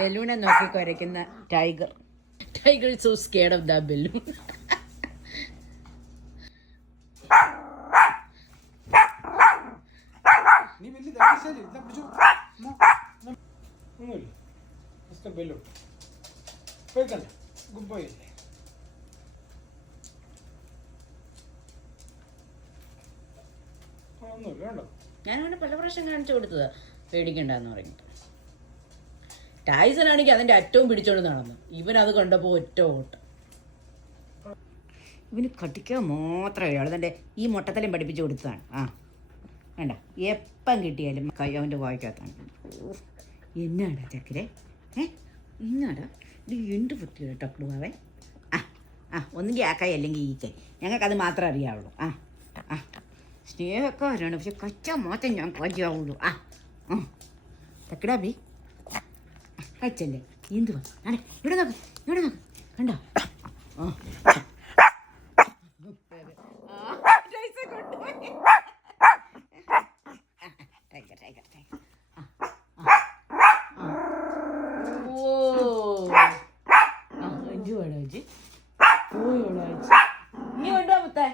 ബലൂണെ നോക്കി കുരയ്ക്കുന്ന tiger. Tiger is so scared of the balloon. ഞാനവനെ പല പ്രാവശ്യം കാണിച്ചു കൊടുത്തതാ പേടിക്കണ്ടെന്ന് പറഞ്ഞു. ടൈസൺ ആണെങ്കിൽ അതിൻ്റെ അറ്റവും പിടിച്ചോണ്ട് നടന്നു. ഇവനത് കണ്ടപ്പോൾ ഒറ്റ ഓട്ടം. ഇവന് കടിക്കാൻ മാത്രമേ അയാൾ തൻ്റെ ഈ മുട്ടത്തലയും പഠിപ്പിച്ചു കൊടുത്തതാണ്. വേണ്ട, എപ്പം കിട്ടിയാലും കൈ അവൻ്റെ വായിക്കാത്താണ്. എന്നാടാ ചക്കരെ, ഇന്നാടാ ഇത് എന്ത് വൃത്തിയുടെ ടക്ടുവാവേ. ഒന്നുകിൽ ആ കൈ അല്ലെങ്കിൽ ഈ കൈ, ഞങ്ങൾക്കത് മാത്രമേ അറിയാവുള്ളൂ. സ്നേഹക്കാരാണ്, പക്ഷെ കച്ച മാത്രം ഞാൻ കയ്യാവുള്ളൂ. തക്കടാ ബി കച്ചല്ലേ എന്തുവാ? ഇവിടെ നോക്ക്, ഇവിടെ നോക്ക്, കണ്ടോ? ഇനി കൊണ്ടുപോകാൻ മുത്തേ.